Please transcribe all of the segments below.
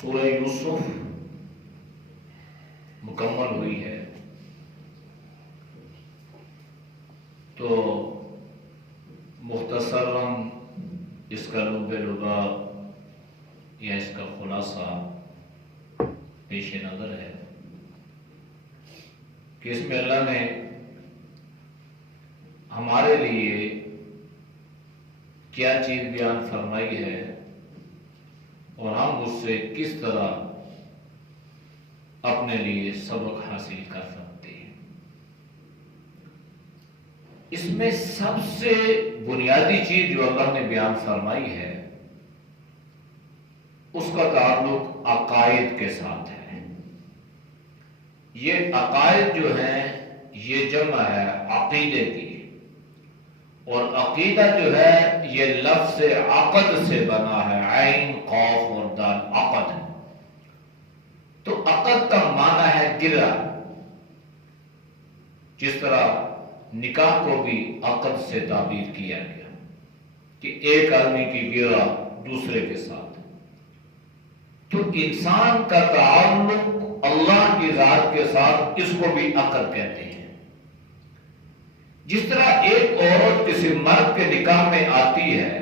سورہ یوسف مکمل ہوئی ہے تو مختصراً اس کا لب لباب یا اس کا خلاصہ پیش نظر ہے کہ اس میں اللہ نے ہمارے لیے کیا چیز بیان فرمائی ہے اور ہم اس سے کس طرح اپنے لیے سبق حاصل کر سکتے ہیں۔ اس میں سب سے بنیادی چیز جو اللہ نے بیان فرمائی ہے اس کا تعلق عقائد کے ساتھ ہے۔ یہ عقائد جو ہیں یہ جمع ہے عقیدے کی، اور عقیدہ جو ہے یہ لفظ عقد سے بنا ہے، عین قاف اور دال عقد۔ تو عقد کا معنی ہے گرہ، جس طرح نکاح کو بھی عقد سے تعبیر کیا گیا کہ ایک آدمی کی گرہ دوسرے کے ساتھ۔ تو انسان کا تعلق اللہ کی ذات کے ساتھ اس کو بھی عقد کہتے ہیں۔ جس طرح ایک عورت کسی مرد کے نکاح میں آتی ہے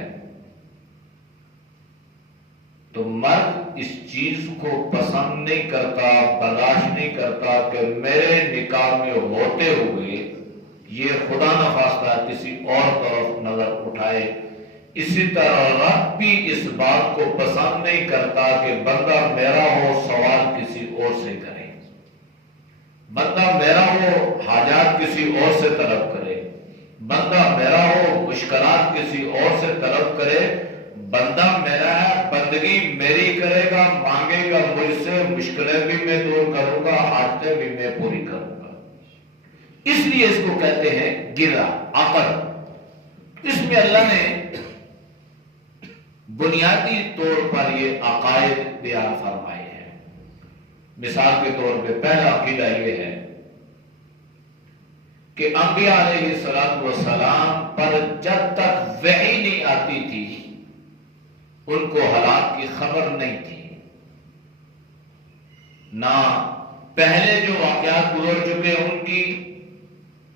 تو مرد اس چیز کو پسند نہیں کرتا، برداشت نہیں کرتا کہ میرے نکاح میں ہوتے ہوئے یہ خدا نخواستہ کسی اور طرف نظر اٹھائے۔ اسی طرح رب بھی اس بات کو پسند نہیں کرتا کہ بندہ میرا ہو سوال کسی اور سے کرے، بندہ میرا ہو حاجات کسی اور سے طلب کرے، بندہ میرا ہو مشکلات کسی اور سے طلب کرے۔ بندہ میرا ہے، بندگی میری کرے گا، مانگے گا مجھ سے، مشکلیں بھی میں دور کروں گا، حاجتیں بھی میں پوری کروں گا۔ اس لیے اس کو کہتے ہیں گرہ، عقد۔ اس میں اللہ نے بنیادی طور پر یہ عقائد بیان فرمائے ہیں۔ مثال کے طور پہ پہلا عقیدہ یہ ہے کہ انبیاء علیہ السلام پر جب تک وحی نہیں آتی تھی ان کو ہلاک کی خبر نہیں تھی، نہ پہلے جو واقعات گزر چکے ان کی،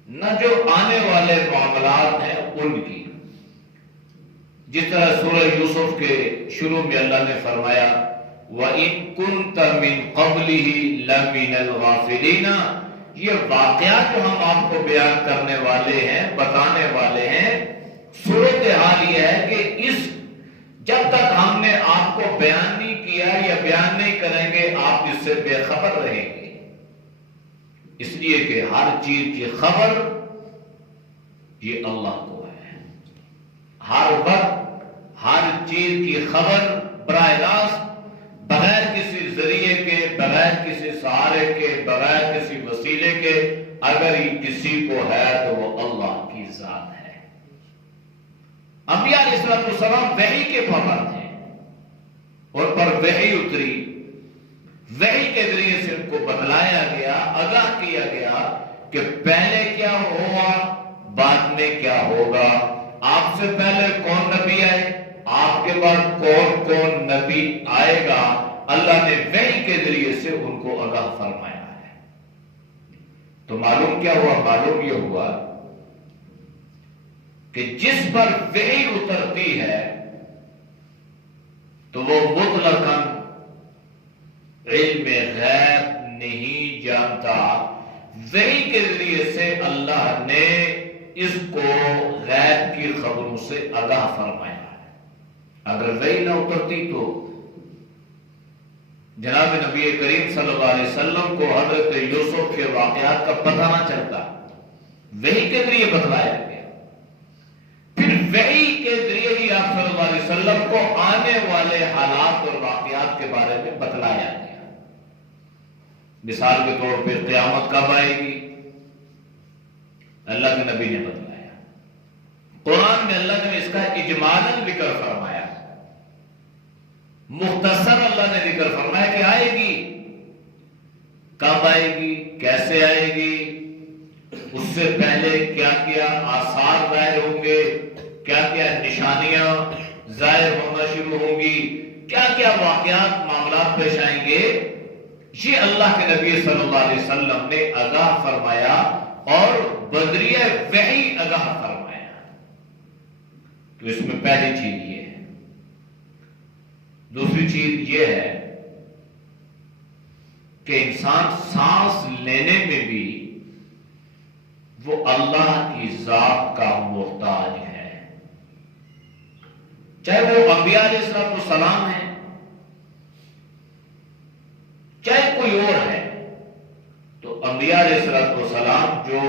نہ جو آنے والے معاملات ہیں ان کی۔ جس طرح سورہ یوسف کے شروع میں اللہ نے فرمایا وَإِن كُنْتَ مِن قَبْلِهِ لَمِنَ الْغَافِلِينَ، یہ واقعات جو ہم آپ کو بیان کرنے والے ہیں، بتانے والے ہیں، صورتحال یہ ہے کہ اس جب تک ہم نے آپ کو بیان نہیں کیا یا بیان نہیں کریں گے آپ اس سے بے خبر رہیں گے، اس لیے کہ ہر چیز کی خبر یہ اللہ کو ہے۔ ہر وقت ہر چیز کی خبر براہ راست، بغیر کسی ذریعے کے، بغیر کسی سہارے کے، بغیر کسی وسیلے کے، اگر یہ کسی کو ہے تو وہ اللہ کی ذات ہے۔ انبیاء علیہ السلام وحی کے پابند ہیں، اور پر وحی اتری، وحی کے ذریعے سے ان کو بتلایا گیا، آگاہ کیا گیا کہ پہلے کیا ہوا، بعد میں کیا ہوگا، آپ سے پہلے کون نبی آئے، آپ کے بعد کون کون نبی آئے گا۔ اللہ نے وحی کے ذریعے سے ان کو آگاہ فرمایا ہے۔ تو معلوم کیا ہوا؟ معلوم یہ ہوا کہ جس پر وحی اترتی ہے تو وہ مطلقاً علم غیب نہیں جانتا، وحی کے ذریعے سے اللہ نے اس کو غیب کی خبروں سے آگاہ فرمایا ہے۔ اگر وحی نہ اترتی تو جناب نبی کریم صلی اللہ علیہ وسلم کو حضرت یوسف کے واقعات کا پتہ نہ چلتا، وحی کے ذریعے بتلایا گیا۔ پھر وحی کے ذریعے ہی آپ صلی اللہ علیہ وسلم کو آنے والے حالات اور واقعات کے بارے میں بتلایا گیا۔ مثال کے طور پہ قیامت کب آئے گی، اللہ کے نبی نے بتلایا۔ قرآن میں اللہ نے اس کا اجمالاً ذکر فرمایا، مختصر اللہ نے ذکر فرمایا کہ آئے گی، کب آئے گی، کیسے آئے گی، اس سے پہلے کیا کیا آثار ظاہر ہوں گے، کیا کیا نشانیاں ظاہر ہونا شروع ہوں گی، کیا کیا واقعات معاملات پیش آئیں گے، یہ اللہ کے نبی صلی اللہ علیہ وسلم نے آگاہ فرمایا اور بدریہ وحی آگاہ فرمایا۔ تو اس میں پہلی چیز یہ ہے۔ دوسری چیز یہ ہے کہ انسان سانس لینے میں بھی وہ اللہ کی ذات کا محتاج ہے، چاہے وہ انبیاء علیہ السلام ہیں چاہے کوئی اور ہے۔ تو انبیاء علیہ السلام جو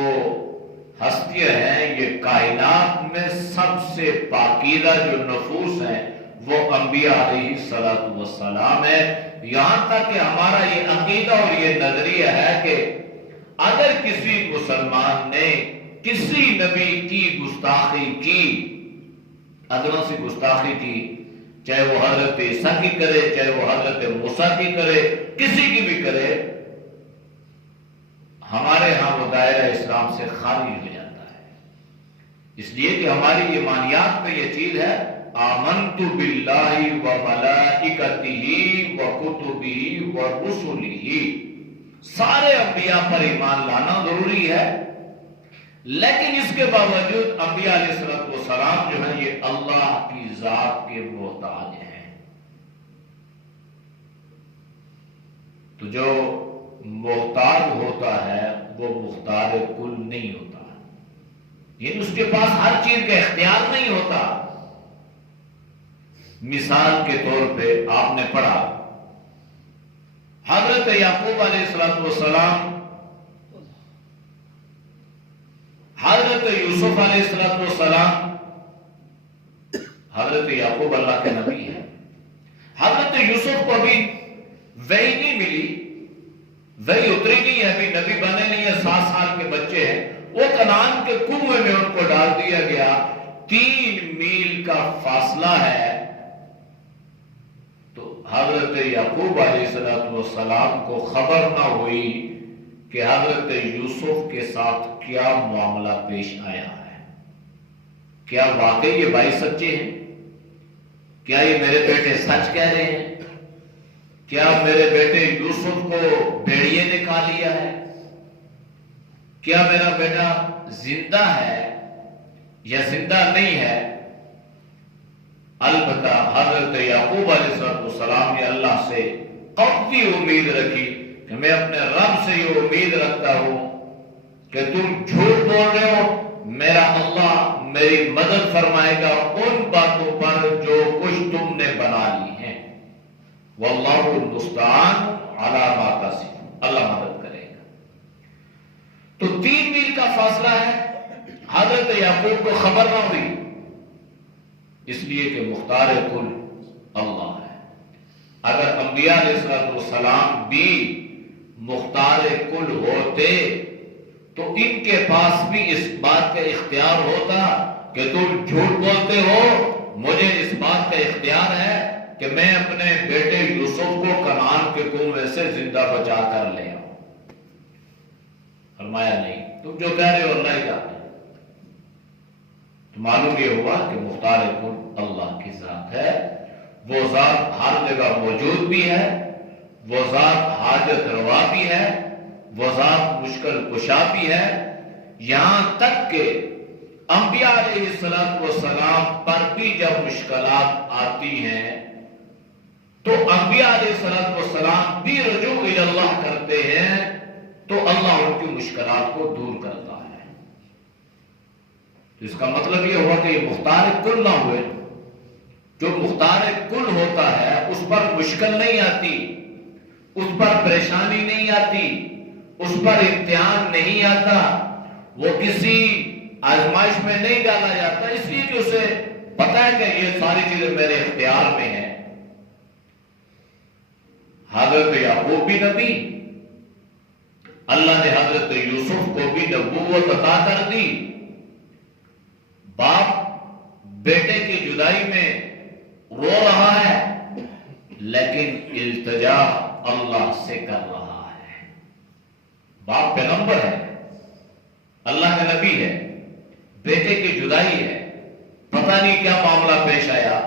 ہستیاں ہیں، یہ کائنات میں سب سے پاکیزہ جو نفوس ہیں وہ انبیاء علیہ السلام ہے۔ یہاں تک کہ ہمارا یہ عقیدہ اور یہ نظریہ ہے کہ اگر کسی مسلمان نے کسی نبی کی گستاخی کی، ادنا سی گستاخی کی، چاہے وہ حضرت عیسیٰ کی کرے، چاہے وہ حضرت موسیٰ کی کرے، کسی کی بھی کرے، ہمارے ہاں وہ دائرہ اسلام سے خالی ہو جاتا ہے۔ اس لیے کہ ہماری ایمانیات میں یہ چیز ہے، آمنت باللہ و ملائکتہ و کتبہ و رسلہ، سارے انبیاء پر ایمان لانا ضروری ہے، لیکن اس کے باوجود انبیاء علیہ السلام جو ہیں یہ اللہ کی ذات کے محتاج ہیں۔ تو جو محتاج ہوتا ہے وہ مختار کل نہیں ہوتا، یعنی اس کے پاس ہر چیز کا اختیار نہیں ہوتا۔ مثال کے طور پہ آپ نے پڑھا حضرت یعقوب علیہ السلام، حضرت یوسف علیہ السلام، حضرت یعقوب اللہ کے نبی ہے، حضرت یوسف کو ابھی وحی نہیں ملی، وحی اتری نہیں ہے، ابھی نبی بنے نہیں ہے، 7 سال کے بچے ہیں، وہ کنعان کے کنویں میں ان کو ڈال دیا گیا، 3 میل کا فاصلہ ہے۔ تو حضرت یعقوب علیہ السلام کو خبر نہ ہوئی کہ حضرت یوسف کے ساتھ کیا معاملہ پیش آیا ہے، کیا واقعی یہ بھائی سچے ہیں، کیا یہ میرے بیٹے سچ کہہ رہے ہیں، کیا میرے بیٹے یوسف کو بھیڑیے نے کھا لیا ہے، کیا میرا بیٹا زندہ ہے یا زندہ نہیں ہے۔ البتہ حضرت یعقوب علیہ السلام نے اللہ سے قوی امید رکھی کہ میں اپنے رب سے یہ امید رکھتا ہوں کہ تم جھوٹ بول رہے ہو، میرا اللہ میری مدد فرمائے گا ان باتوں پر جو کچھ تم نے بنا لی ہیں، واللہ المستعان علی ما تصفون، اللہ مدد کرے گا۔ تو 3 میل کا فاصلہ ہے، حضرت یعقوب کو خبر نہ ہوئی، اس لیے کہ مختار کل اللہ ہے۔ اگر انبیاء علیہ السلام بھی مختار کل ہوتے تو ان کے پاس بھی اس بات کا اختیار ہوتا کہ تم جھوٹ بولتے ہو، مجھے اس بات کا اختیار ہے کہ میں اپنے بیٹے یوسف کو کنعان کے کنویں سے زندہ بچا کر لے آؤں۔ فرمایا نہیں، تم جو کہہ رہے ہو اللہ ہی جانتے۔ تو معلوم یہ ہوا کہ مختار کل اللہ کی ذات ہے، وہ ذات ہر جگہ موجود بھی ہے، وہ ذات حاجت روا بھی ہے، وہ ذات مشکل کشا بھی ہے، یہاں تک کہ انبیاء علیہ السلام پر بھی جب مشکلات آتی ہیں تو انبیاء علیہ السلام بھی رجوع الی اللہ کرتے ہیں تو اللہ ان کی مشکلات کو دور کرتا ہے۔ تو اس کا مطلب یہ ہوا کہ یہ مختار کل نہ ہوئے۔ جو مختار کل ہوتا ہے اس پر مشکل نہیں آتی، اس پر پریشانی نہیں آتی، اس پر امتحان نہیں آتا، وہ کسی آزمائش میں نہیں ڈالا جاتا، اس لیے کہ اسے پتا ہے کہ یہ ساری چیزیں میرے اختیار میں ہیں۔ حضرت یعقوب بھی نبی، اللہ نے حضرت یوسف کو بھی نبوت عطا کر دی، باپ بیٹے کی جدائی میں رو رہا ہے لیکن التجا اللہ سے کر رہا ہے۔ باپ پیغمبر ہے، اللہ کا نبی ہے، بیٹے کی جدائی ہے، پتہ نہیں کیا معاملہ پیش آیا،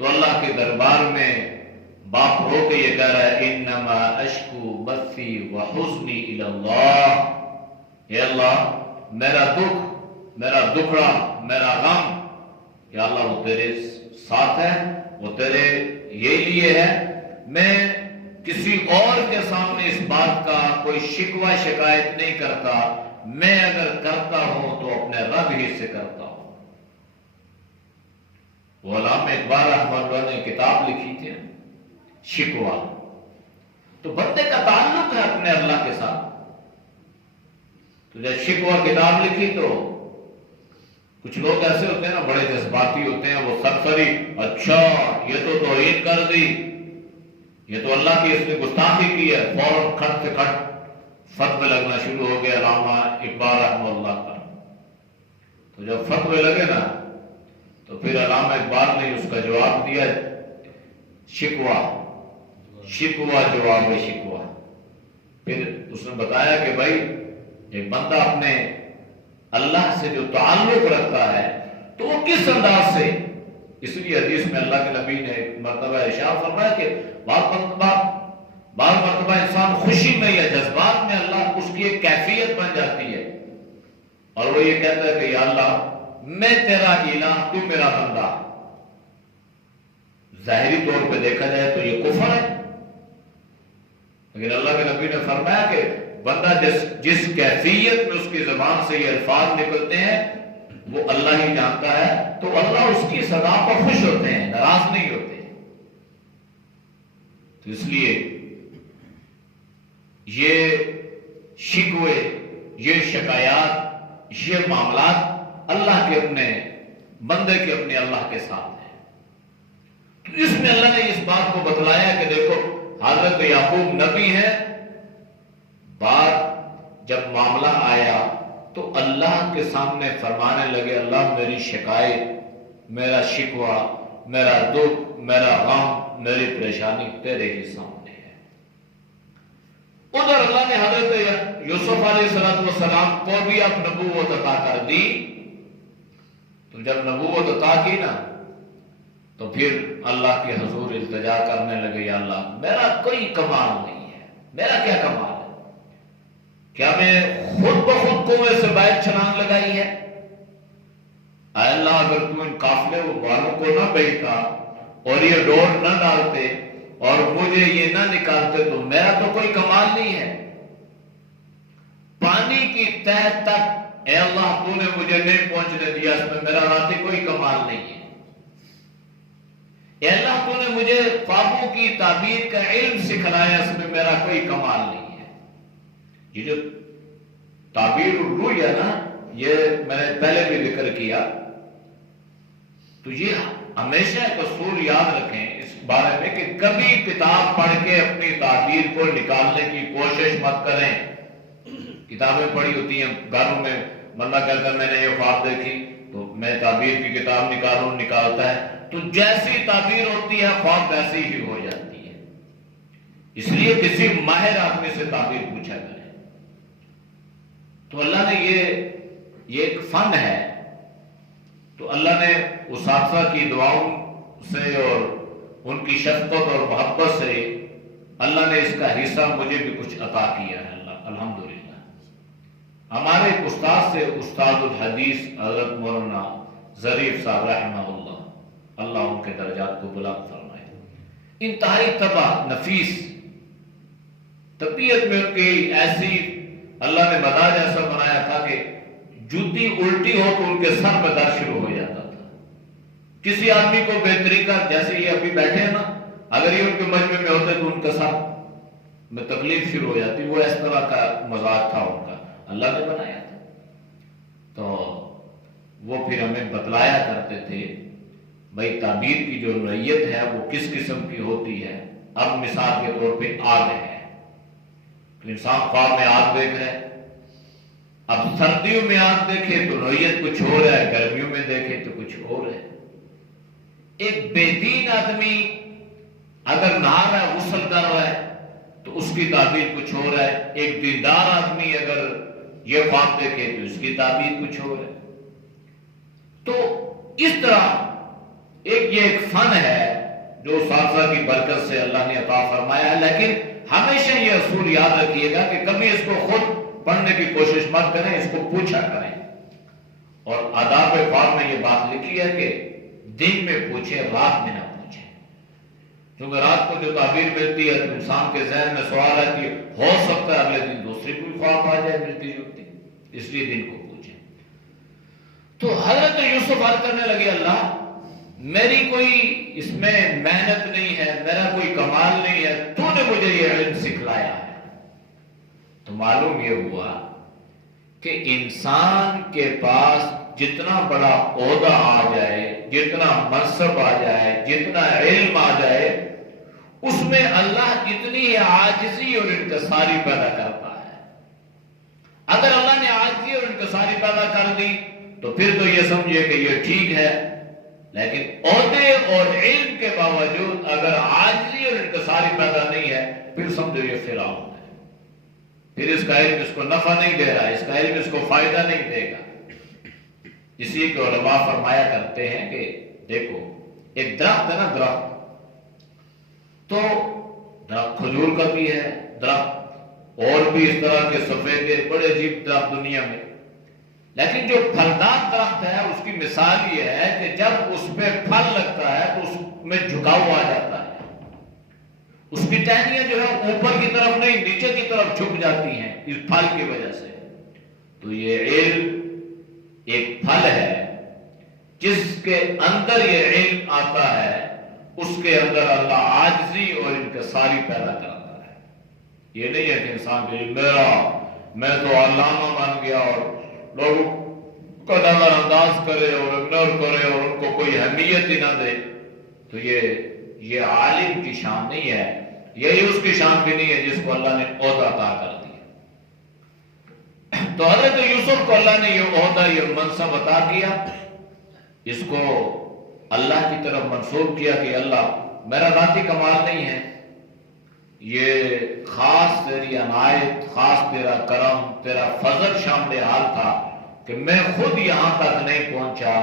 تو اللہ کے دربار میں باپ رو کے یہ کہہ رہا ہے انما اشکو بثی وحزنی الی اللہ، اے اللہ میرا دکھ، میرا دکھڑا، میرا غم یا اللہ وہ تیرے ساتھ ہے، وہ تیرے یہ لیے ہے، میں کسی اور کے سامنے اس بات کا کوئی شکوہ شکایت نہیں کرتا، میں اگر کرتا ہوں تو اپنے رب ہی سے کرتا ہوں۔ وہ علامہ اقبال رحمۃ اللہ نے کتاب لکھی تھی شکوہ، تو بندے کا تعلق ہے اپنے اللہ کے ساتھ۔ تو جب شکوہ کتاب لکھی تو کچھ لوگ ایسے ہوتے ہیں نا، بڑے جذباتی ہوتے ہیں، وہ سرسری اچھا یہ تو توہین کر دی، یہ تو اللہ کی اس نے گستاخی کی ہے، فوراً کھٹ سے کھٹ فتوے لگنا شروع ہو گیا علامہ اقبال رحمہ اللہ کا۔ تو جب فتوے لگے نا تو پھر علامہ اقبال نے اس کا جواب دیا شکوہ، شکوہ جواب شکوہ۔ پھر اس نے بتایا کہ بھائی ایک بندہ اپنے اللہ سے جو تعلق رکھتا ہے تو وہ کس انداز سے، اس لیے حدیث میں اللہ کے نبی نے ایک مرتبہ ارشاد فرمایا کہ بعض مرتبہ انسان خوشی میں یا جذبات میں اللہ اس کی ایک کیفیت بن جاتی ہے اور وہ یہ کہتا ہے کہ یا اللہ میں تیرا الہ، تو میرا بندہ۔ ظاہری طور پہ دیکھا جائے تو یہ کفر ہے، لیکن اللہ کے نبی نے فرمایا کہ بندہ جس کیفیت میں اس کی زبان سے یہ الفاظ نکلتے ہیں وہ اللہ ہی جانتا ہے، تو اللہ اس کی صدا پر خوش ہوتے ہیں، ناراض نہیں ہوتے۔ تو اس لیے یہ شکوے، یہ شکایات، یہ معاملات اللہ کے اپنے بندے کے اپنے اللہ کے ساتھ ہیں۔ تو اس میں اللہ نے اس بات کو بتلایا کہ دیکھو حضرت یعقوب نبی ہے، بات جب معاملہ آیا تو اللہ کے سامنے فرمانے لگے اللہ میری شکایت، میرا شکوہ، میرا دکھ، میرا غم، میری پریشانی تیرے ہی سامنے ہے۔ ادھر اللہ نے حضرت یوسف علیہ السلام کو بھی اب نبوت عطا کر دی، تو جب نبوت عطا کی نا تو پھر اللہ کے حضور التجا کرنے لگے یا اللہ میرا کوئی کمال نہیں ہے، میرا کیا کمال ہے؟ کیا میں خود بخود کنویں سے باہر چھلانگ لگائی ہے؟ اے اللہ اگر تو ان قافلے والوں کو نہ بھیجتا اور یہ ڈور نہ ڈالتے اور مجھے یہ نہ نکالتے تو میرا تو کوئی کمال نہیں ہے۔ پانی کی تہ تک اے اللہ تو نے مجھے نہیں پہنچنے دیا، اس میں میرا ذاتی کوئی کمال نہیں ہے۔ اے اللہ تو نے مجھے خوابوں کی تعبیر کا علم سکھلایا، اس میں میرا کوئی کمال نہیں ہے۔ یہ جو تعبیر الرؤیا ہے نا، یہ میں نے پہلے بھی ذکر کیا، تو یہ ہمیشہ ایک اصول یاد رکھیں اس بارے میں کہ کبھی کتاب پڑھ کے اپنی تعبیر کو نکالنے کی کوشش مت کریں۔ کتابیں پڑھی ہوتی ہیں گھروں میں، بندہ کہتا ہے میں نے یہ خواب دیکھی تو میں تعبیر کی کتاب نکالتا ہے، تو جیسی تعبیر ہوتی ہے خواب ویسی ہی ہو جاتی ہے۔ اس لیے کسی ماہر آدمی سے تعبیر پوچھا کرے۔ تو اللہ نے یہ ایک فن ہے، تو اللہ نے اساتذہ کی دعاؤں سے اور ان کی شفقت اور محبت سے اللہ نے اس کا حصہ مجھے بھی کچھ عطا کیا ہے، اللہ الحمدللہ۔ ہمارے استاد سے استاد الحدیث حضرت مولانا ظریف صاحب رحمہ اللہ، اللہ ان کے درجات کو بلند فرمائے، انتہائی طبع نفیس طبیعت میں ان کی ایسی اللہ نے مزاج ایسا بنایا تھا کہ جوتی الٹی ہو تو ان کے سر میں درد شروع ہو جاتا تھا۔ کسی آدمی کو بے طریقہ، جیسے یہ ابھی بیٹھے ہیں نا، اگر یہ ان کے مجمع میں ہوتے تو ان کے سر میں تکلیف شروع ہو جاتی، وہ اس طرح کا مزاج تھا ان کا، اللہ نے بنایا تھا۔ تو وہ پھر ہمیں بتلایا کرتے تھے بھائی تعبیر کی جو نوعیت ہے وہ کس قسم کی ہوتی ہے۔ اب مثال کے طور پہ آگ ہے، تو انسان خواب میں آگ دیکھ رہا ہے، اب سردیوں میں آگ دیکھے تو نوعیت کچھ اور ہے، گرمیوں میں دیکھے تو کچھ اور ہے۔ ایک بے دین آدمی اگر نہا رہا ہے، غسل کر رہا ہے تو اس کی تعبیر کچھ اور ہے، ایک دیندار آدمی اگر یہ خواب دیکھے تو اس کی تعبیر کچھ اور ہے۔ تو اس طرح ایک یہ ایک فن ہے جو اساتذہ کی برکت سے اللہ نے عطا فرمایا ہے، لیکن ہمیشہ یہ اصول یاد رکھیے گا کہ کبھی اس کو خود پڑھنے کی کوشش مت کریں، اس کو پوچھا کریں۔ اور آداب پاک میں یہ بات لکھی ہے کہ دن میں پوچھیں، رات میں نہ پوچھیں، کیونکہ رات کو جو تعبیر ملتی ہے تو انسان کے ذہن میں سوال ہے کہ ہو سکتا ہے اگلے دن دوسری کوئی خواب آ جائے ملتی جلتی، اس لیے دن کو پوچھیں۔ تو حضرت یوسف عرض کرنے لگے اللہ میری کوئی اس میں محنت نہیں ہے، میرا کوئی کمال نہیں ہے، تو نے مجھے یہ علم سکھلایا ہے۔ تو معلوم یہ ہوا کہ انسان کے پاس جتنا بڑا عہدہ آ جائے، جتنا منصب آ جائے، جتنا علم آ جائے، اس میں اللہ اتنی عاجزی اور انکساری پیدا کرتا ہے۔ اگر اللہ نے عاجزی اور انکساری پیدا کر دی تو پھر تو یہ سمجھے کہ یہ ٹھیک ہے، لیکن عہدے اور علم کے باوجود اگر عاجزی اور انکساری پیدا نہیں ہے پھر سمجھو یہ فرعون ہے، پھر اس کا علم اس کو نفع نہیں دے رہا، اس کا علم اس کو فائدہ نہیں دے گا۔ اسی کے علماء فرمایا کرتے ہیں کہ دیکھو ایک درخت ہے نا، درخت تو درخت کھجور کا بھی ہے، درخت اور بھی اس طرح کے سفید کے بڑے عجیب درخت دنیا میں، لیکن جو پھلدار درخت ہے اس کی مثال یہ ہے کہ جب اس پہ پھل لگتا ہے تو اس میں جھکاؤ آ جاتا ہے، اس کی ٹہنیاں جو ہے اوپر کی طرف نہیں نیچے کی طرف جھک جاتی ہیں اس پھل کی وجہ سے۔ تو یہ علم ایک پھل ہے، جس کے اندر یہ علم آتا ہے اس کے اندر اللہ عاجزی اور انکساری پیدا کرتا ہے۔ یہ نہیں ہے کہ انسان کہ میں تو علامہ بن گیا اور لوگوں کو نظر انداز کرے اور اگنور کرے اور ان کو کوئی اہمیت ہی نہ دے، تو یہ عالم کی شان نہیں ہے، یہی اس کی شان بھی نہیں ہے جس کو اللہ نے عہدہ عطا کر دیا۔ تو حضرت یوسف کو اللہ نے یہ عہدہ یہ منصب عطا کیا، اس کو اللہ کی طرف منسوب کیا کہ اللہ میرا ذاتی کمال نہیں ہے، یہ خاص تیری عنایت، خاص تیرا کرم، تیرا فضل شامل حال تھا کہ میں خود یہاں تک نہیں پہنچا،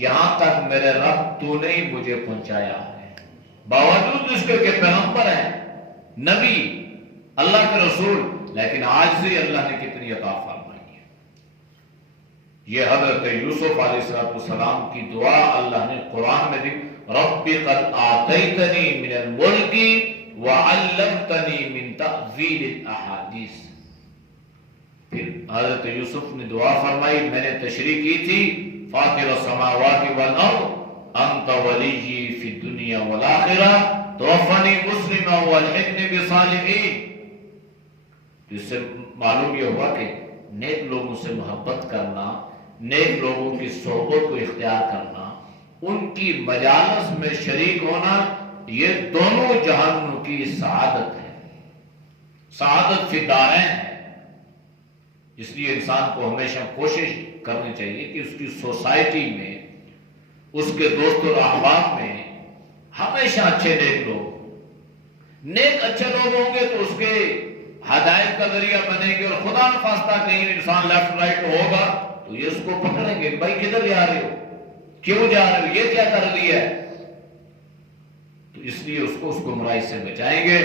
یہاں تک میرے رب تو نے ہی مجھے پہنچایا ہے۔ باوجود اس کے کہ پیغمبر ہیں، نبی، اللہ کے رسول، لیکن آج سے اللہ نے کتنی عطا فرمائی ہے۔ یہ حضرت یوسف علیہ السلام کی دعا اللہ نے قرآن میں دی، رب قد آتیتنی من الملک وعلمتنی من تأویل الاحادیث۔ پھر حضرت یوسف نے دعا فرمائی، میں نے تشریح کی تھی، فاطر السماوات والارض انت ولیی فی الدنیا والآخرہ توفنی مسلما والحقنی بالصالحین۔ اس سے معلوم یہ ہوا کہ نیک لوگوں سے محبت کرنا، نیک لوگوں کی صحبت کو اختیار کرنا، ان کی مجالس میں شریک ہونا، یہ دونوں جہانوں کی سعادت ہے، سعادت فی الدارین ہے۔ اس لیے انسان کو ہمیشہ کوشش کرنی چاہیے کہ اس کی سوسائٹی میں، اس کے دوست اور احباب میں ہمیشہ اچھے نیک لوگ، نیک اچھے لوگ ہوں گے تو اس کے ہدایت کا ذریعہ بنے گے، اور خدا نخواستہ کہیں انسان لیفٹ رائٹ ہوگا تو یہ اس کو پکڑیں گے، بھائی کدھر جا رہے ہو، کیوں جا رہے ہو، یہ کیا کر لیا ہے، تو اس لیے اس کو اس گمراہی سے بچائیں گے۔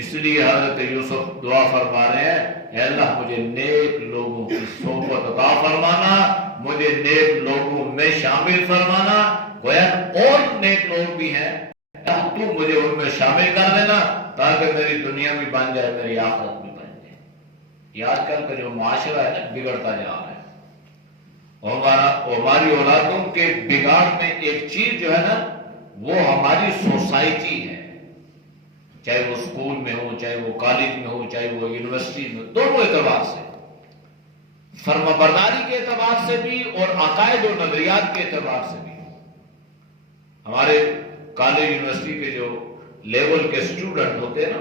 اس لیے حضرت یوسف دعا فرما رہے ہیں، اے اللہ مجھے نیک لوگوں کی صحبت عطا فرمانا، مجھے نیک لوگوں میں شامل فرمانا، گویا اور نیک لوگ بھی ہیں، تو مجھے ان میں شامل کر دینا تاکہ میری دنیا بھی بن جائے، میری آخرت بھی بن جائے۔ یہ آج کل کا جو معاشرہ ہے نا بگڑتا جا رہا ہے، اور ہماری اولادوں کے بگاڑ میں ایک چیز جو ہے نا وہ ہماری سوسائٹی ہے، چاہے وہ اسکول میں ہو، چاہے وہ کالج میں ہو، چاہے وہ یونیورسٹی میں، دونوں اعتبار سے، فرما برداری کے اعتبار سے بھی اور عقائد و نظریات کے اعتبار سے بھی۔ ہمارے کالج یونیورسٹی کے جو لیول کے اسٹوڈنٹ ہوتے ہیں نا،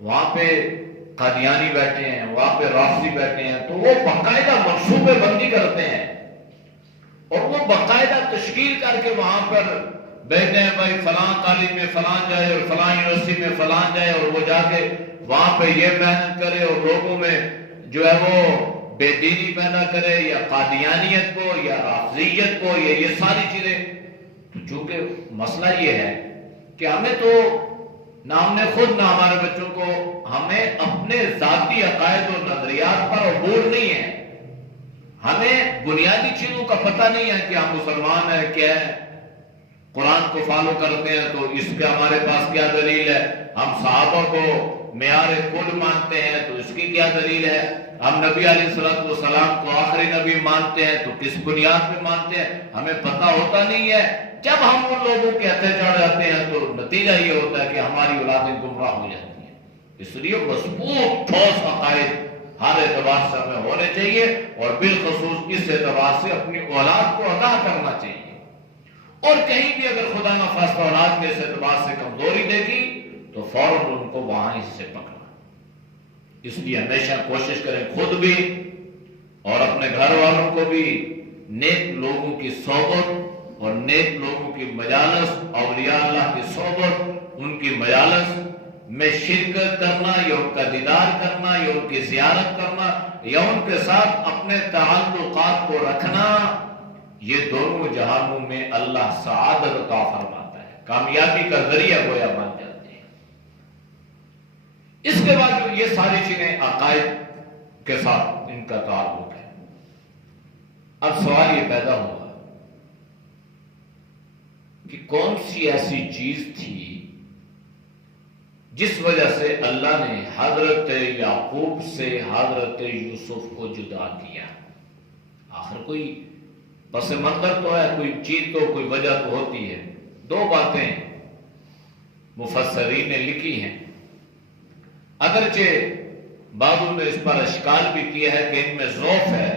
وہاں پہ قادیانی بیٹھے ہیں، وہاں پہ رافضی بیٹھے ہیں، تو وہ باقاعدہ منصوبے بندی کرتے ہیں اور وہ باقاعدہ تشکیل کر کے وہاں پر بیٹھے ہیں، بھائی فلاں کالج میں فلاں جائے اور فلاں یونیورسٹی میں فلاں جائے، اور وہ جا کے وہاں پہ یہ محنت کرے اور لوگوں میں جو ہے وہ بے دینی پیدا کرے، یا قادیانیت کو یا رافضیت کو، یہ ساری چیزیں۔ تو چونکہ مسئلہ یہ ہے کہ ہمیں تو نہ ہم نے خود نہ ہمارے بچوں کو ہمیں اپنے ذاتی عقائد و نظریات پر عبور نہیں ہے، ہمیں بنیادی چیزوں کا پتہ نہیں ہے کہ ہم مسلمان ہیں کیا ہے، قرآن کو فالو کرتے ہیں تو اس کے ہمارے پاس کیا دلیل ہے، ہم صحابہ کو معیار کل مانتے ہیں تو اس کی کیا دلیل ہے، ہم نبی علیہ الصلوۃ والسلام کو آخری نبی مانتے ہیں تو کس بنیاد پہ مانتے ہیں، ہمیں پتہ ہوتا نہیں ہے۔ جب ہم ان لوگوں کے ہتھے چڑھ جاتے ہیں تو نتیجہ یہ ہوتا ہے کہ ہماری اولادیں گمراہ ہو جاتی ہیں۔ اس لیے مضبوط ٹھوس عقائد ہر اعتبار سے ہمیں ہونے چاہیے، اور بالخصوص اس اعتبار سے اپنی اولاد کو آگاہ کرنا چاہیے، اور کہیں بھی اگر خدا نخواستہ اولاد میں اس اعتبار سے کمزوری دیکھی تو فوراً ان کو وہاں سے پکڑنا۔ اس لیے ہمیشہ کوشش کریں خود بھی اور اپنے گھر والوں کو بھی نیک لوگوں کی صحبت اور نیک لوگوں کی مجالس، اولیاء اللہ کی صحبت، ان کی مجالس میں شرکت کرنا یا ان کا دیدار کرنا یا ان کی زیارت کرنا یا ان کے ساتھ اپنے تعلقات کو رکھنا، یہ دونوں جہانوں میں اللہ سعادت عطا فرماتا ہے، کامیابی کا ذریعہ گویا بن جاتے ہیں۔ اس کے بعد جو یہ ساری چیزیں عقائد کے ساتھ ان کا تعلق ہے، اب سوال یہ پیدا ہوا کہ کون سی ایسی چیز تھی جس وجہ سے اللہ نے حضرت یعقوب سے حضرت یوسف کو جدا کیا؟ آخر کوئی پس منظر تو ہے، کوئی چیز تو، کوئی وجہ تو ہوتی ہے۔ دو باتیں مفسرین نے لکھی ہیں، اگرچہ بعضوں نے اس پر اشکال بھی کیا ہے کہ ان میں ضعف ہے،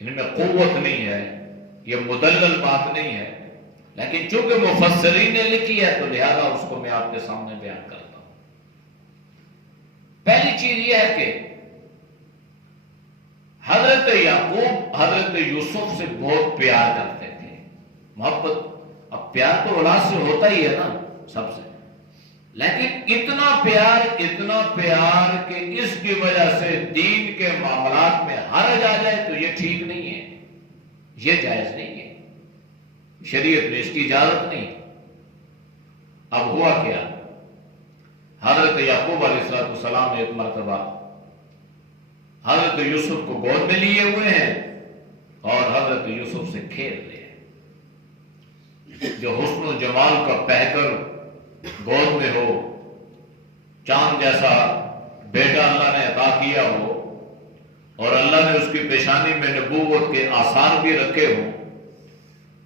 ان میں قوت نہیں ہے، یہ مدلل بات نہیں ہے، لیکن چونکہ مفسرین نے لکھی ہے تو لہذا اس کو میں آپ کے سامنے بیان کرتا ہوں۔ پہلی چیز یہ ہے کہ حضرت یعقوب حضرت یوسف سے بہت پیار کرتے تھے، محبت۔ اب پیار تو اولاد سے ہوتا ہی ہے نا سب سے، لیکن اتنا پیار کہ اس کی وجہ سے دین کے معاملات میں حرج آ جائے تو یہ ٹھیک نہیں ہے، یہ جائز نہیں ہے، شریعت میں اس کی اجازت نہیں۔ اب ہوا کیا، حضرت یعقوب علیہ السلام نے ایک مرتبہ حضرت یوسف کو گود میں لیے ہوئے ہیں اور حضرت یوسف سے کھیل رہے ہیں۔ جو حسن و جمال کا پیکر گود میں ہو، چاند جیسا بیٹا اللہ نے عطا کیا ہو، اور اللہ نے اس کی پیشانی میں نبوت کے آثار بھی رکھے ہوں،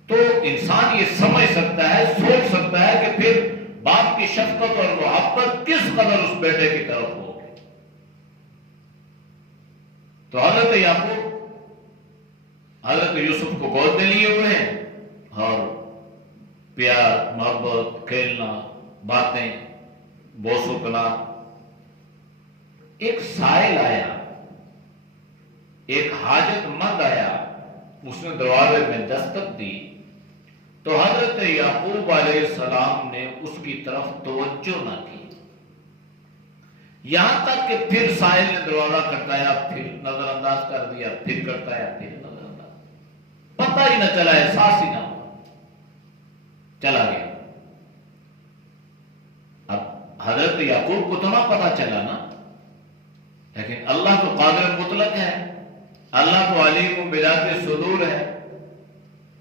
تو انسان یہ سمجھ سکتا ہے، سوچ سکتا ہے کہ پھر باپ کی شفقت اور محبت کس قدر اس بیٹے کی طرف ہوگی۔ تو حضرت یعقوب حضرت یوسف کو گود میں لیے ہوئے ہیں اور پیار، محبت، کھیلنا، باتیں، بوسو کنا۔ ایک سائل آیا، ایک حاجت مند آیا، اس نے دروازے میں دستک دی تو حضرت یعقوب علیہ السلام نے اس کی طرف توجہ نہ کی، یہاں تک کہ پھر سائل نے دروازہ کھٹکایا، پھر نظر انداز کر دیا، پھر کھٹکایا، پھر نظر انداز، پتہ ہی نہ چلا، احساس ہی نہ ہوا، چلا گیا۔ اب حضرت یعقوب کو تو نہ پتہ چلا نا، لیکن اللہ تو قادر مطلق ہے، اللہ تو علیم بذات الصدور ہے،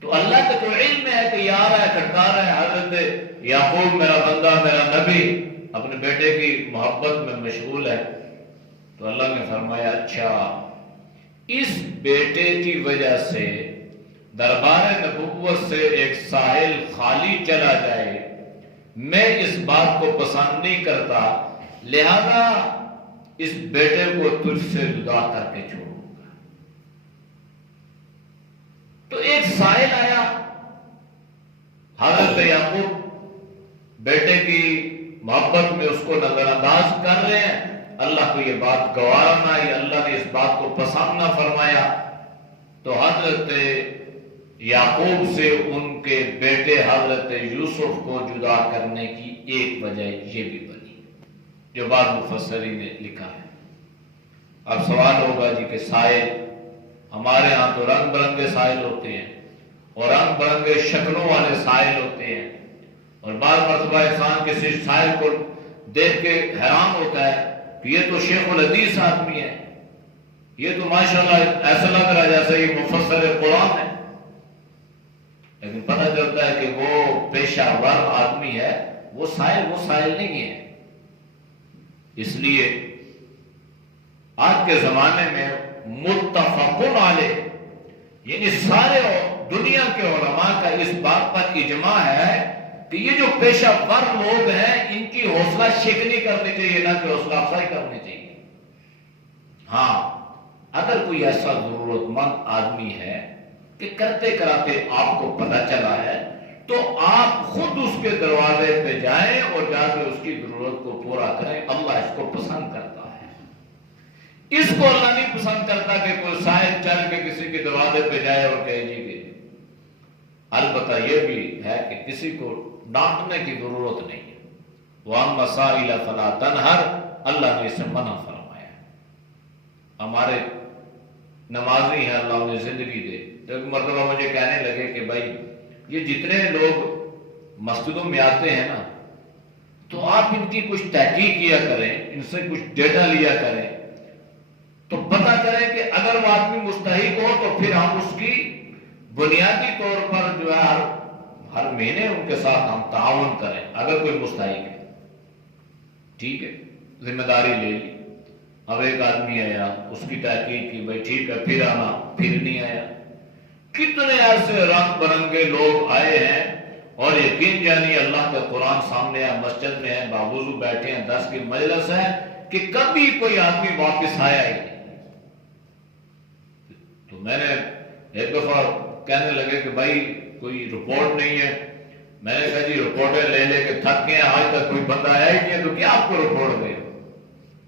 تو اللہ کا تو علم ہے کہ یہ آ رہا ہے، کھٹکا رہا ہے، حضرت یعقوب میرا بندہ، میرا نبی اپنے بیٹے کی محبت میں مشغول ہے۔ تو اللہ نے فرمایا اچھا، اس بیٹے کی وجہ سے دربار نبوت سے ایک ساحل خالی چلا جائے، میں اس بات کو پسند نہیں کرتا، لہذا اس بیٹے کو تجھ سے جدا کر کے چھوڑوں گا۔ تو ایک سائل آیا، حضرت یعقوب بیٹے کی محبت میں اس کو نظر انداز کر رہے ہیں، اللہ کو یہ بات گوارا نہ آئی، اللہ نے اس بات کو پسند نہ فرمایا، تو حضرت یعقوب سے ان کے بیٹے حضرت یوسف کو جدا کرنے کی ایک وجہ یہ بھی بنی جو بعض مفسرین نے لکھا ہے۔ اب سوال ہوگا جی کہ سائل، ہمارے ہاں تو رنگ برنگے سائل ہوتے ہیں، اور رنگ برنگے شکلوں والے سائل ہوتے ہیں، اور بعض مرتبہ انسان کسی سائل کو دیکھ کے حیران ہوتا ہے کہ یہ تو شیخ الحدیث آدمی ہے، یہ تو ماشاءاللہ ایسا لگ رہا ہے جیسے یہ مفسر قرآن ہے، لیکن پتہ چلتا ہے کہ وہ پیشہ ور آدمی ہے، وہ سائل نہیں ہے۔ اس لیے آج کے زمانے میں متفقن علیہ، یعنی سارے دنیا کے علماء کا اس بات پر اجماع ہے کہ یہ جو پیشہ ور لوگ ہیں ان کی حوصلہ شکنی کرنی چاہیے، نہ کہ حوصلہ افزائی کرنی چاہیے۔ ہاں، اگر کوئی ایسا ضرورت مند آدمی ہے کہ کرتے کراتے آپ کو پتہ چلا ہے تو آپ خود اس کے دروازے پہ جائیں اور جا کے اس کی ضرورت کو پورا کریں۔ اللہ اس کو پسند کرتا ہے۔ اس کو اللہ نہیں پسند کرتا کہ کوئی سائل چل کے کسی کے دروازے پہ جائے اور کہے جی کہ، البتہ یہ بھی ہے کہ کسی کو ڈانٹنے کی ضرورت نہیں ہے۔ وَأَمَّا السَّائِلَ فَلَا تَنْهَرْ، اللہ نے اسے منع فرمایا۔ ہمارے نمازی ہیں، اللہ انہیں زندگی دے، تو ایک مرتبہ مجھے کہنے لگے کہ بھائی یہ جتنے لوگ مسجدوں میں آتے ہیں نا، تو آپ ان کی کچھ تحقیق کیا کریں، ان سے کچھ ڈیٹا لیا کریں، تو پتہ کریں کہ اگر وہ آدمی مستحق ہو تو پھر ہم اس کی بنیادی طور پر جو ہے ہر مہینے ان کے ساتھ ہم تعاون کریں۔ اگر کوئی مستحق ہے، ٹھیک ہے، ذمہ داری لے لی۔ اب ایک آدمی آیا، اس کی تحقیق کی، بھائی ٹھیک ہے پھر آنا، پھر نہیں آیا۔ کتنے ایسے رنگ برنگے لوگ آئے ہیں اور یقین جانی اللہ کا قرآن سامنے ہے، مسجد میں ہے، باوضو بیٹھے ہیں، 10 کی مجلس ہے، کہ کبھی کوئی آدمی واپس آیا ہی نہیں۔ تو میں نے ایک دفعہ کہنے لگے کہ بھائی کوئی رپورٹ نہیں ہے۔ میں نے کہا جی رپورٹیں لے لے کے تھک گئے، آج تک کوئی بندہ آیا ہی نہیں ہے، تو کیا آپ کو رپورٹ دے؟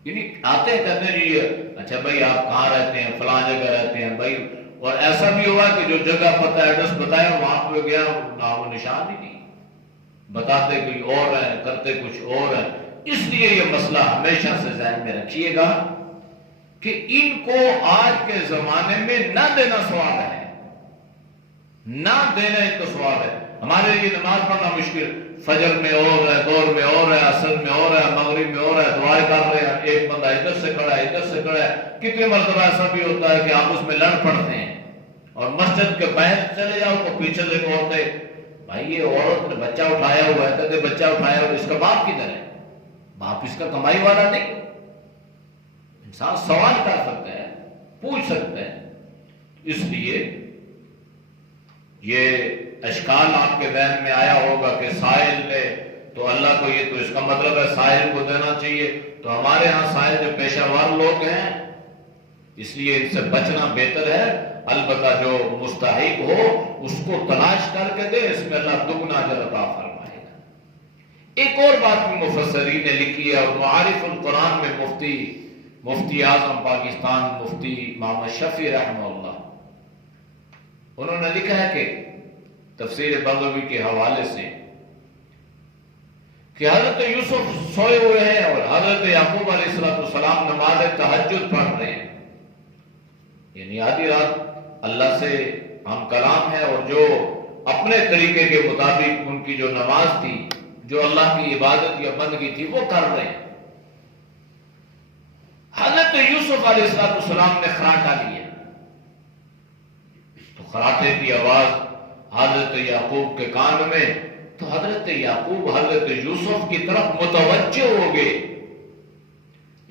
یعنی آتے کہتے ہیں جی اچھا بھائی آپ کہاں رہتے ہیں؟ فلاں جگہ رہتے ہیں بھائی، اور ایسا بھی ہوا کہ جو جگہ پتہ ایڈریس بتایا وہاں پہ گیا، نام و نشان ہی نہیں، بتاتے کوئی اور ہے، کرتے کچھ اور ہے۔ اس لیے یہ مسئلہ ہمیشہ سے ذہن میں رکھیے گا کہ ان کو آج کے زمانے میں نہ دینا ثواب ہے، نہ دینا ایک تو ثواب ہے۔ ہمارے لیے نماز پڑھنا مشکل، فجر میں اور ہے، دور میں اور ہے، عصر میں اور ہے، مغرب میں اور ہے، دعائیں کر رہے ہیں، ایک بندہ ادھر سے کھڑا ہے، ادھر سے کھڑا ہے۔ کتنے مرتبہ ایسا بھی ہوتا ہے کہ آپس میں لڑ پڑتے ہیں، اور مسجد کے باہر چلے جاؤ تو پیچھے سے بولتے بھائی یہ عورت نے بچہ اٹھایا ہوا ہے، کہتے بچہ اٹھایا ہوا، اس کا باپ کدھر ہے؟ باپ اس کا کمائی والا نہیں؟ انسان سوال کر سکتا ہے، پوچھ سکتا ہے۔ اس لیے یہ اشکال آپ کے ذہن میں آیا ہوگا کہ سائل نے تو اللہ کو، یہ تو اس کا مطلب ہے سائل کو دینا چاہیے، تو ہمارے ہاں سائل جو پیشہ ور لوگ ہیں، اس لیے ان سے بچنا بہتر ہے۔ البتہ جو مستحق ہو اس کو تلاش کر کے دے، اس میں اللہ دگنا اجر عطا فرمائے گا۔ ایک اور بات بھی مفسرین نے لکھی ہے، اور معارف القرآن میں مفتی اعظم پاکستان مفتی محمد شفیع رحمہ اللہ، انہوں نے لکھا ہے کہ تفسیر بغوی کے حوالے سے کہ حضرت یوسف سوئے ہوئے ہیں اور حضرت یعقوب علیہ السلام نماز تہجد پڑھ رہے ہیں، یعنی آدھی رات اللہ سے ہم کلام ہے، اور جو اپنے طریقے کے مطابق ان کی جو نماز تھی، جو اللہ کی عبادت یا بندگی تھی، وہ کر رہے ہیں۔ حضرت یوسف علیہ السلام نے خراٹا لیا، تو خراٹے کی آواز حضرت یعقوب کے کان میں، تو حضرت یعقوب حضرت یوسف کی طرف متوجہ ہو گئے،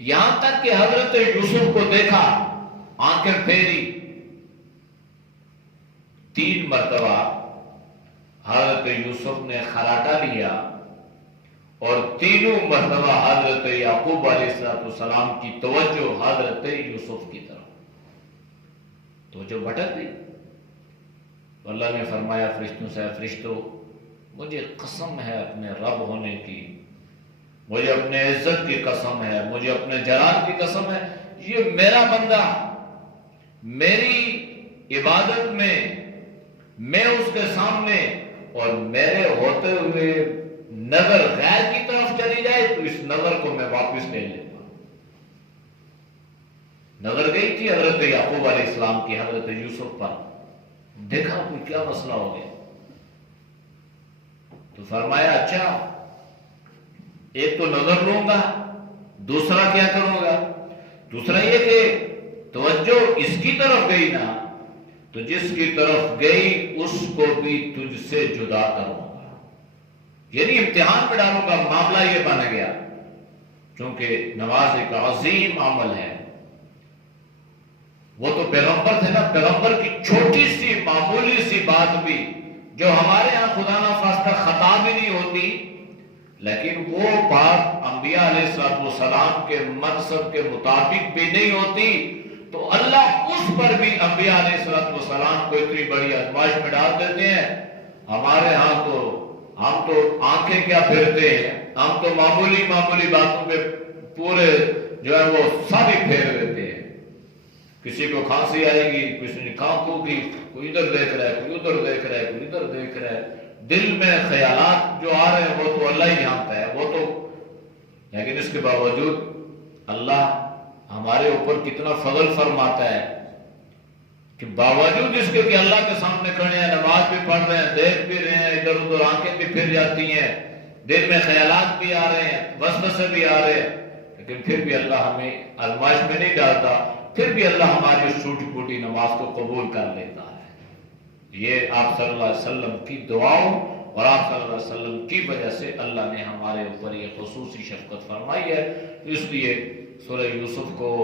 یہاں تک کہ حضرت یوسف کو دیکھا، آنکھیں پھیری، 3 مرتبہ حضرت یوسف نے خراٹا لیا، اور تینوں مرتبہ حضرت یعقوب علیہ السلام کی توجہ حضرت یوسف کی طرف، توجہ بھٹک گئی۔ تو اللہ نے فرمایا فرشتوں سے، فرشتوں مجھے قسم ہے اپنے رب ہونے کی، مجھے اپنے عزت کی قسم ہے، مجھے اپنے جلال کی قسم ہے، یہ میرا بندہ میری عبادت میں اس کے سامنے اور میرے ہوتے ہوئے نظر غیر کی طرف چلی جائے تو اس نظر کو میں واپس لے لیتا۔ نظر گئی تھی حضرت یعقوب علیہ السلام کی حضرت یوسف پر، دیکھا کوئی کیا مسئلہ ہو گیا؟ تو فرمایا اچھا ایک تو نظر لوں گا، دوسرا کیا کروں گا؟ دوسرا یہ کہ توجہ اس کی طرف گئی نا تو جس کی طرف گئی اس کو بھی تجھ سے جدا کروں گا، یعنی امتحان میں ڈالوں گا۔ معاملہ یہ بن گیا چونکہ نماز ایک عظیم عمل ہے، وہ تو پیغمبر تھے نا، پیغمبر کی چھوٹی سی معمولی سی بات بھی جو ہمارے ہاں خدا نخواستہ خطا بھی نہیں ہوتی، لیکن وہ بات انبیاء علیہ السلام کے منصب کے مطابق بھی نہیں ہوتی، تو اللہ اس پر بھی انبیاء علیہ السلام کو اتنی بڑی آزمائش میں ڈال دیتے ہیں۔ ہمارے ہاں تو ہم تو آنکھیں کیا پھیرتے ہیں، ہم تو معمولی باتوں پہ پورے جو ہے وہ سب ہی پھیر دیتے ہیں۔ کسی کو کھانسی آئے گی، کسی نے کھانکو کی، کوئی ادھر دیکھ رہا ہے، کوئی ادھر دیکھ رہا ہے، کوئی ادھر دیکھ رہا ہے۔ دل میں خیالات جو آ رہے ہیں وہ تو اللہ ہی جانتا ہے، وہ تو، لیکن اس کے باوجود اللہ ہمارے اوپر کتنا فضل فرماتا ہے کہ باوجود اس کے کہ اللہ کے سامنے کھڑے ہیں، نماز بھی پڑھ رہے ہیں، دیکھ بھی رہے ہیں، ادھر ادھر آنکھیں بھی پھر جاتی ہیں، دل میں خیالات بھی آ رہے ہیں، وسوسے بھی آ رہے ہیں، لیکن پھر بھی اللہ ہمیں آزمائش میں نہیں ڈالتا، پھر بھی اللہ ہماری اس چھوٹی پھوٹی نماز کو قبول کر لیتا ہے۔ یہ آپ صلی اللہ علیہ وسلم کی دعاؤں اور آپ صلی اللہ علیہ وسلم کی وجہ سے اللہ نے ہمارے اوپر یہ خصوصی شفقت فرمائی ہے۔ اس لیے سورہ یوسف کو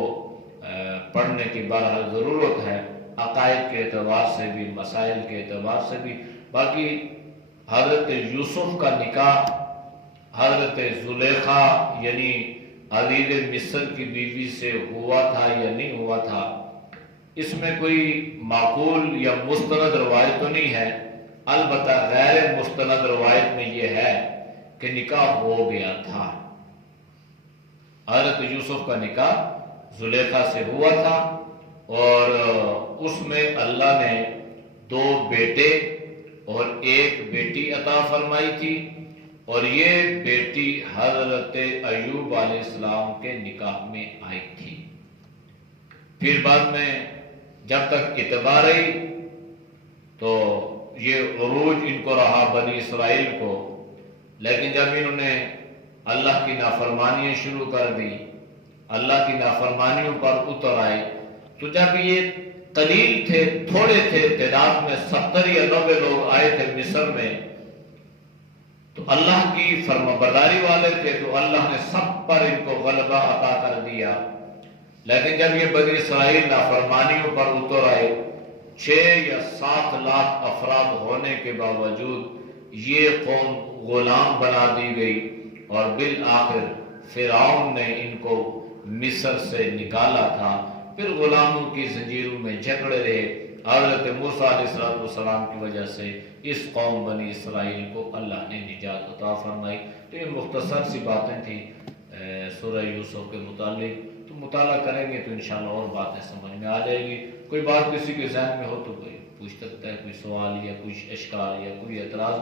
پڑھنے کی بہرحال ضرورت ہے، عقائد کے اعتبار سے بھی، مسائل کے اعتبار سے بھی۔ باقی حضرت یوسف کا نکاح حضرت زلیخا یعنی عزیز مصر کی بیوی سے ہوا تھا یا نہیں ہوا تھا، اس میں کوئی معقول یا مستند روایت تو نہیں ہے، البتہ غیر مستند روایت میں یہ ہے کہ نکاح ہو گیا تھا۔ حضرت یوسف کا نکاح زلیخا سے ہوا تھا اور اس میں اللہ نے 2 بیٹے اور 1 بیٹی عطا فرمائی تھی، اور یہ بیٹی حضرت ایوب علیہ السلام کے نکاح میں آئی تھی۔ پھر بعد میں جب تک اتباع رہی تو یہ عروج ان کو رہا بنی اسرائیل کو، لیکن جب انہوں نے اللہ کی نافرمانیاں شروع کر دی، اللہ کی نافرمانیوں پر اتر آئے، تو جب یہ قلیل تھے، تھوڑے تھے، تعداد میں 70 یا 90 لوگ آئے تھے مصر میں، تو اللہ کی فرمانبرداری والے تھے تو اللہ نے سب پر ان کو غلبہ عطا کر دیا۔ لیکن جب یہ بنی اسرائیل نافرمانیوں پر اتر آئے، 6 یا 7 لاکھ افراد ہونے کے باوجود یہ قوم غلام بنا دی گئی، اور بالآخر فرعون نے ان کو مصر سے نکالا تھا۔ پھر غلاموں کی زنجیروں میں جکڑے رہے۔ حضرت موسیٰ علیہ السلام کی وجہ سے اس قوم بنی اسرائیل کو اللہ نے نجات عطا فرمائی۔ تو یہ مختصر سی باتیں تھیں سورہ یوسف کے متعلق، تو مطالعہ کریں گے تو انشاءاللہ اور باتیں سمجھ میں آ جائے گی۔ کوئی بات کسی کے ذہن میں ہو تو کوئی پوچھ سکتا ہے، کوئی سوال یا کوئی اشکال یا کوئی اعتراض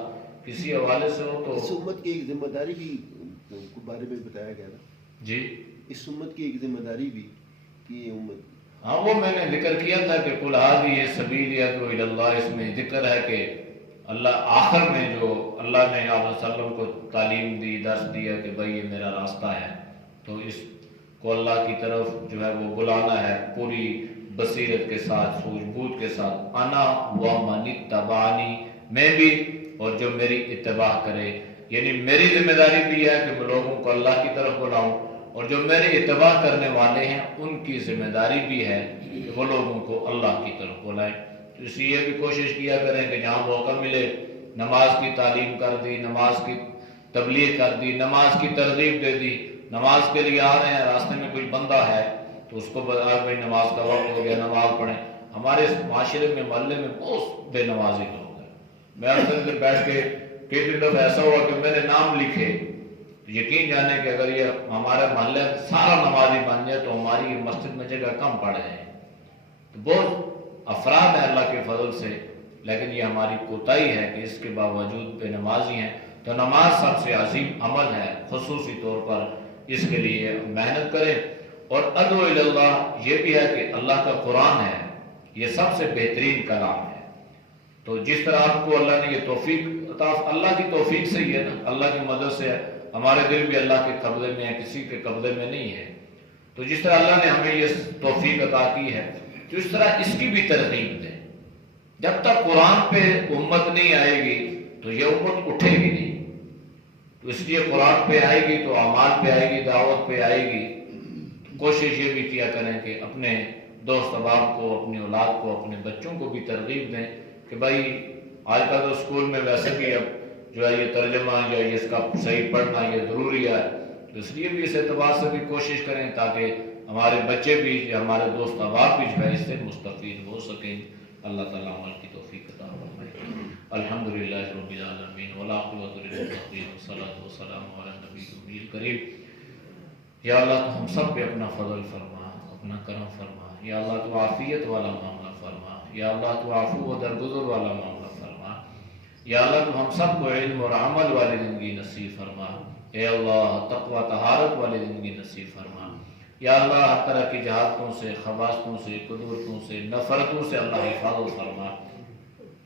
کسی حوالے سے ہو تو۔ اس امت کی ایک ذمہ داری بھی بارے میں بتایا گیا نا جی، اس امت کی ایک ذمہ داری بھی کہ یہ امت، ہاں وہ میں نے ذکر کیا تھا کہ قل ھذہ سبیلی ادعو الی اللہ، اس میں ذکر ہے کہ اللہ آخر میں جو اللہ نے آپ صلی اللہ علیہ وسلم کو تعلیم دی، درس دیا کہ بھائی یہ میرا راستہ ہے، تو اس کو اللہ کی طرف جو ہے وہ بلانا ہے پوری بصیرت کے ساتھ، سوجھ بوجھ کے ساتھ۔ انا ومن اتبعنی، میں بھی اور جو میری اتباع کرے، یعنی میری ذمہ داری بھی ہے کہ میں لوگوں کو اللہ کی طرف بلاؤں، اور جو میرے اتباع کرنے والے ہیں ان کی ذمہ داری بھی ہے کہ وہ لوگوں کو اللہ کی طرف بلائیں۔ تو اس لیے بھی کوشش کیا کریں کہ جہاں موقع ملے نماز کی تعلیم کر دی، نماز کی تبلیغ کر دی، نماز کی ترغیب دے دی۔ نماز کے لیے آ رہے ہیں، راستے میں کوئی بندہ ہے تو اس کو بتا بھائی نماز کا وقت ہو گیا، نماز پڑھیں۔ ہمارے اس معاشرے میں، محلے میں بہت بے نمازی لوگ ہیں۔ میں اکثر ادھر بیٹھ کے کئی دن ایسا ہوا کہ میں نے نام لکھے، یقین جانے کہ اگر یہ ہمارے محلے سارا نمازی بن جائے تو ہماری مسجد میں جگہ کم پڑ جائے۔ تو بہت افراد ہیں اللہ کے فضل سے، لیکن یہ ہماری کوتاہی ہے کہ اس کے باوجود بے نمازی ہیں۔ تو نماز سب سے عظیم عمل ہے، خصوصی طور پر اس کے لیے محنت کریں۔ اور ادعو الی اللہ یہ بھی ہے کہ اللہ کا قرآن ہے، یہ سب سے بہترین کلام ہے۔ تو جس طرح آپ کو اللہ نے یہ توفیق عطا، اللہ کی توفیق سے ہی ہے نا، اللہ کی مدد سے ہے، ہمارے دل بھی اللہ کے قبضے میں ہے، کسی کے قبضے میں نہیں ہے۔ تو جس طرح اللہ نے ہمیں یہ توفیق عطا کی ہے تو اس طرح اس کی بھی ترغیب دیں۔ جب تک قرآن پہ امت نہیں آئے گی تو یہ امت اٹھے گی نہیں، تو اس لیے قرآن پہ آئے گی تو اعمال پہ آئے گی، دعوت پہ آئے گی۔ کوشش یہ بھی کیا کریں کہ اپنے دوست احباب کو، اپنی اولاد کو، اپنے بچوں کو بھی ترغیب دیں کہ بھائی آج کل تو اسکول میں ویسے بھی اب جو ہے یہ ترجمہ یا اس کا صحیح پڑھنا یہ ضروری ہے، تو اس لیے بھی اس اعتبار سے بھی کوشش کریں تاکہ ہمارے بچے بھی یا ہمارے دوست احباب بھی جو ہے اس سے مستفید ہو سکیں۔ اللہ تعالیٰ عمل کی توفیق عطا فرمائے۔ الحمدللہ رب العالمین والعاقبۃ للمتقین والصلاۃ والسلام علی النبی الامی الکریم۔ یا اللہ تو ہم سب پہ اپنا فضل فرما، اپنا کرم فرما۔ یا اللہ تو عافیت والا معاملہ فرما۔ یا اللہ تو عفو و درگزر والا معاملہ فرما۔ یا اللہ تو ہم سب کو علم اور عمل والی زندگی نصیب فرما۔ اے اللہ تقوی طہارت والی زندگی نصیب فرما۔ یا اللہ ہر طرح کی جہالتوں سے، خباثتوں سے، قدورتوں سے، نفرتوں سے اللہ حفاظت فرما۔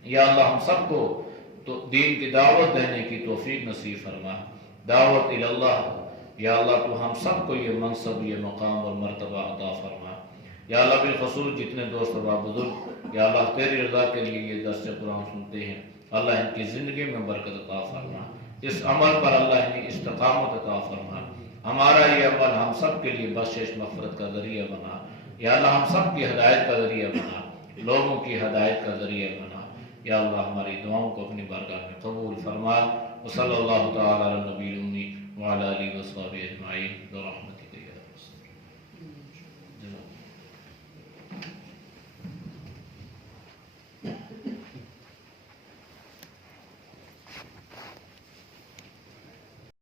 یا اللہ ہم سب کو تو دین کی دعوت دینے کی توفیق نصیب فرما۔ دعوت اللہ، یا اللہ تو ہم سب کو یہ منصب، یہ مقام اور مرتبہ عطا فرما۔ یا اللہ بالخصوص جتنے دوست و بزرگ یا اللہ تیری رضا کے لیے یہ درس قرآن سنتے ہیں، اللہ ان کی زندگی میں برکت عطا فرما۔ اس عمل پر اللہ انہیں استقامت عطا فرما۔ ہمارا یہ عمل ہم سب کے لیے بخشش مغفرت کا ذریعہ بنا۔ یا اللہ ہم سب کی ہدایت کا ذریعہ بنا، لوگوں کی ہدایت کا ذریعہ بنا۔ یا اللہ ہماری دعاؤں کو اپنی بارگاہ میں قبول فرما۔ وصلی اللہ تعالی علی النبی الأمی وعلی آلہ وصحبہ اجمعین برحمتک یا ارحم الراحمین۔